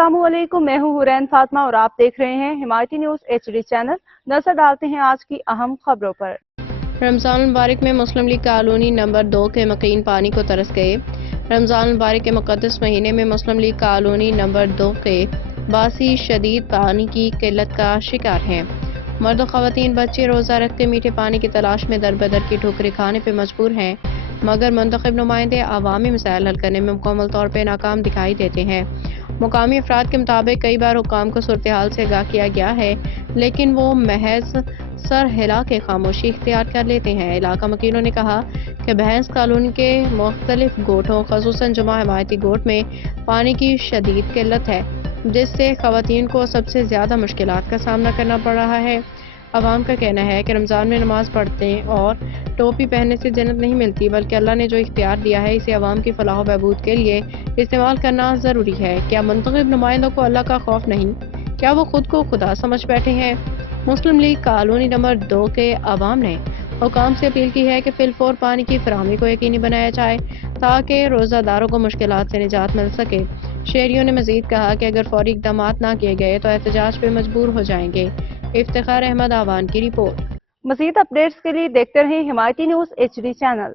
अस्सलामुअलैकुम, मैं हूँ हुरैन फातिमा और आप देख रहे हैं हिमायती न्यूज़ HD चैनल। नजर डालते हैं आज की अहम खबरों पर। रमज़ान मुबारक में मुस्लिम लीग कॉलोनी नंबर 2 के मकीन पानी को तरस गए। रमज़ान मुबारक के मुक़द्दस महीने में मुस्लिम लीग कॉलोनी नंबर 2 के बासी शदीद पानी की किल्लत का शिकार हैं। मर्द और ख़वातीन बच्चे रोज़ा रख के मीठे पानी की तलाश में दर बदर की ठोकरें खाने पर मजबूर हैं, मगर मुंतखब नुमाइंदे अवामी मसाइल हल करने में मुकम्मल तौर पर नाकाम दिखाई देते हैं। मुकामी अफराद के मुताबिक कई बार हुक्काम को सूरत हाल से आगाह किया गया है, लेकिन वो महज सर हिला के खामोशी इख्तियार कर लेते हैं। इलाका वकीलों ने कहा कि भैंस कॉलोनी के मुख्तलिफ गोठों खसूसन जुमा हिमायती गोठ में पानी की शदीद किल्लत है, जिससे खवातीन को सबसे ज़्यादा मुश्किलात का सामना करना पड़ रहा है। अवाम का कहना है कि रमज़ान में नमाज पढ़ने और टोपी पहनने से जन्नत नहीं मिलती, बल्कि अल्लाह ने जो इख्तियार दिया है इसे अवाम की फलाह बहबूद के लिए इस्तेमाल करना ज़रूरी है। क्या मुंतखब नुमाइंदों को अल्लाह का खौफ नहीं? क्या वो खुद को खुदा समझ बैठे हैं? मुस्लिम लीग कॉलोनी नंबर 2 के अवाम ने हुकाम से अपील की है कि फिलफौर पानी की फराहमी को यकीनी बनाया जाए ताकि रोज़ादारों को मुश्किलात से निजात मिल सके। शहरियों ने मजीद कहा कि अगर फौरी इक़दाम ना किए गए तो एहतजाज पे मजबूर हो जाएंगे। इफ्तिखार अहमद आवान की रिपोर्ट। मज़ीद अपडेट्स के लिए देखते रहें हिमायती न्यूज़ HD चैनल।